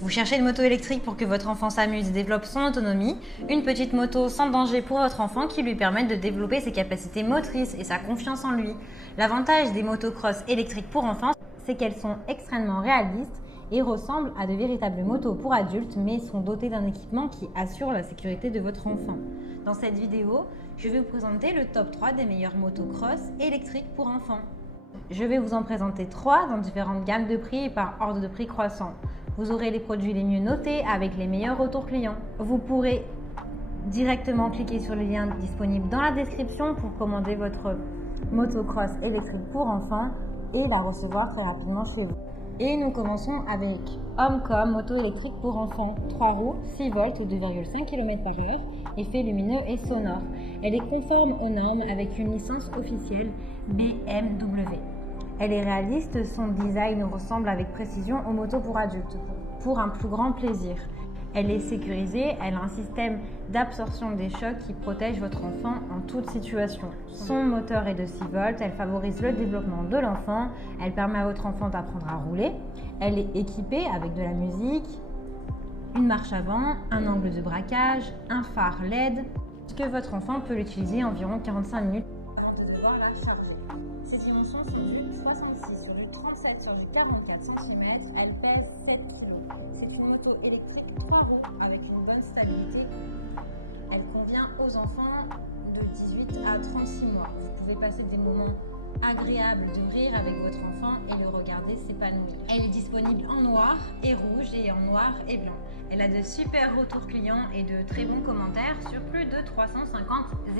Vous cherchez une moto électrique pour que votre enfant s'amuse et développe son autonomie, une petite moto sans danger pour votre enfant qui lui permette de développer ses capacités motrices et sa confiance en lui. L'avantage des motocross électriques pour enfants, c'est qu'elles sont extrêmement réalistes et ressemblent à de véritables motos pour adultes, mais sont dotées d'un équipement qui assure la sécurité de votre enfant. Dans cette vidéo, je vais vous présenter le top 3 des meilleures motocross électriques pour enfants. Je vais vous en présenter 3 dans différentes gammes de prix et par ordre de prix croissant. Vous aurez les produits les mieux notés avec les meilleurs retours clients. Vous pourrez directement cliquer sur le lien disponible dans la description pour commander votre motocross électrique pour enfants et la recevoir très rapidement chez vous. Et nous commençons avec Homecom moto électrique pour enfants, 3 roues, 6 volts, 2,5 km/h, effet lumineux et sonore. Elle est conforme aux normes avec une licence officielle BMW. Elle est réaliste, son design ressemble avec précision aux motos pour adultes, pour un plus grand plaisir. Elle est sécurisée, elle a un système d'absorption des chocs qui protège votre enfant en toute situation. Son moteur est de 6 volts, elle favorise le développement de l'enfant, elle permet à votre enfant d'apprendre à rouler. Elle est équipée avec de la musique, une marche avant, un angle de braquage, un phare LED, que votre enfant peut l'utiliser environ 45 minutes avant de devoir la charger. Ses dimensions sont du 66 sur du 37 sur du 44 cm, elle pèse 7 kg. C'est une moto électrique 3 roues avec une bonne stabilité. Elle convient aux enfants de 18 à 36 mois. Vous pouvez passer des moments agréables de rire avec votre enfant et le regarder s'épanouir. Elle est disponible en noir et rouge et en noir et blanc. Elle a de super retours clients et de très bons commentaires sur plus de 350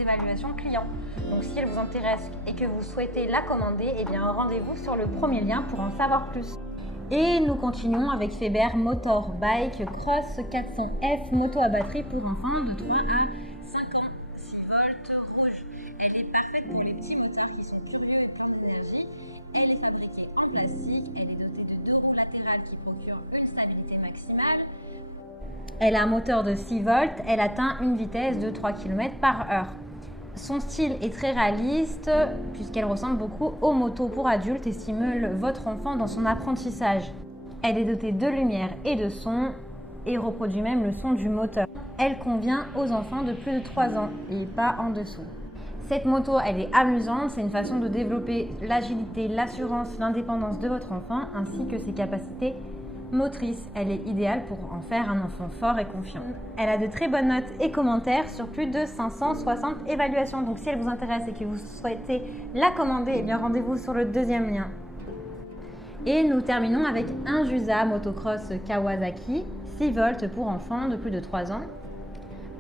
évaluations clients. Donc si elle vous intéresse et que vous souhaitez la commander, eh bien rendez-vous sur le premier lien pour en savoir plus. Et nous continuons avec Feber Motorbike Cross 400F moto à batterie pour enfants de 3 à 5 ans, 6 volts rouge. Elle est parfaite pour les petits moteurs qui sont curieux et pleins d'énergie. Elle est fabriquée en plastique, elle est dotée de 2 roues latérales qui procurent une stabilité maximale. Elle a un moteur de 6 volts, elle atteint une vitesse de 3 km/h. Son style est très réaliste puisqu'elle ressemble beaucoup aux motos pour adultes et stimule votre enfant dans son apprentissage. Elle est dotée de lumière et de son et reproduit même le son du moteur. Elle convient aux enfants de plus de 3 ans et pas en dessous. Cette moto, elle est amusante, c'est une façon de développer l'agilité, l'assurance, l'indépendance de votre enfant ainsi que ses capacités motrices. Elle est idéale pour en faire un enfant fort et confiant. Elle a de très bonnes notes et commentaires sur plus de 560 évaluations. Donc si elle vous intéresse et que vous souhaitez la commander, eh bien rendez-vous sur le deuxième lien. Et nous terminons avec un Jusa motocross Kawasaki 6 volts pour enfants de plus de 3 ans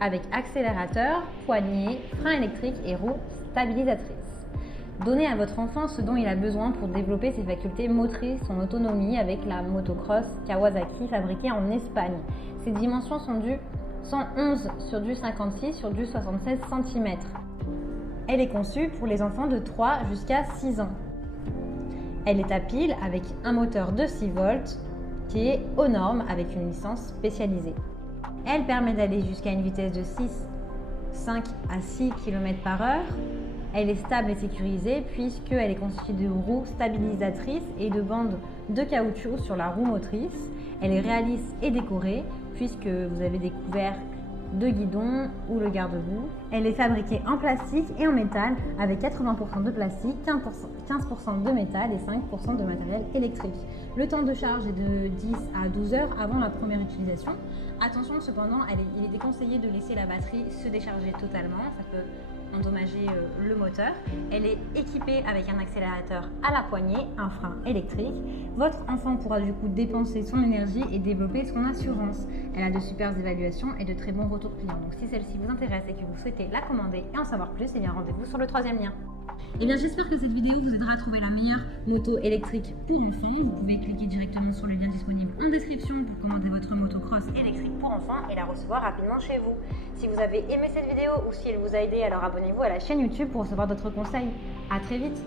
avec accélérateur, poignée, frein électrique et roues stabilisatrices. Donnez à votre enfant ce dont il a besoin pour développer ses facultés motrices, son autonomie avec la motocross Kawasaki fabriquée en Espagne. Ses dimensions sont du 111 sur du 56 sur du 76 cm. Elle est conçue pour les enfants de 3 jusqu'à 6 ans. Elle est à pile avec un moteur de 6 volts qui est aux normes avec une licence spécialisée. Elle permet d'aller jusqu'à une vitesse de 5 à 6 km/h. Elle est stable et sécurisée puisqu'elle est constituée de roues stabilisatrices et de bandes de caoutchouc sur la roue motrice. Elle est réaliste et décorée puisque vous avez des couvercles de guidon ou le garde-boue. Elle est fabriquée en plastique et en métal avec 80% de plastique, 15% de métal et 5% de matériel électrique. Le temps de charge est de 10 à 12 heures avant la première utilisation. Attention cependant, il est déconseillé de laisser la batterie se décharger totalement, ça peut endommager le moteur. Elle est équipée avec un accélérateur à la poignée, un frein électrique. Votre enfant pourra du coup dépenser son énergie et développer son assurance. Elle a de super évaluations et de très bons retours clients. Donc si celle-ci vous intéresse et que vous souhaitez la commander et en savoir plus, eh bien rendez-vous sur le troisième lien. Et bien j'espère que cette vidéo vous aidera à trouver la meilleure moto électrique pour enfants. Vous pouvez cliquer directement sur le lien disponible en description pour commander votre motocross électrique pour enfants et la recevoir rapidement chez vous. Si vous avez aimé cette vidéo ou si elle vous a aidé, alors abonnez-vous à la chaîne YouTube pour recevoir d'autres conseils. À très vite.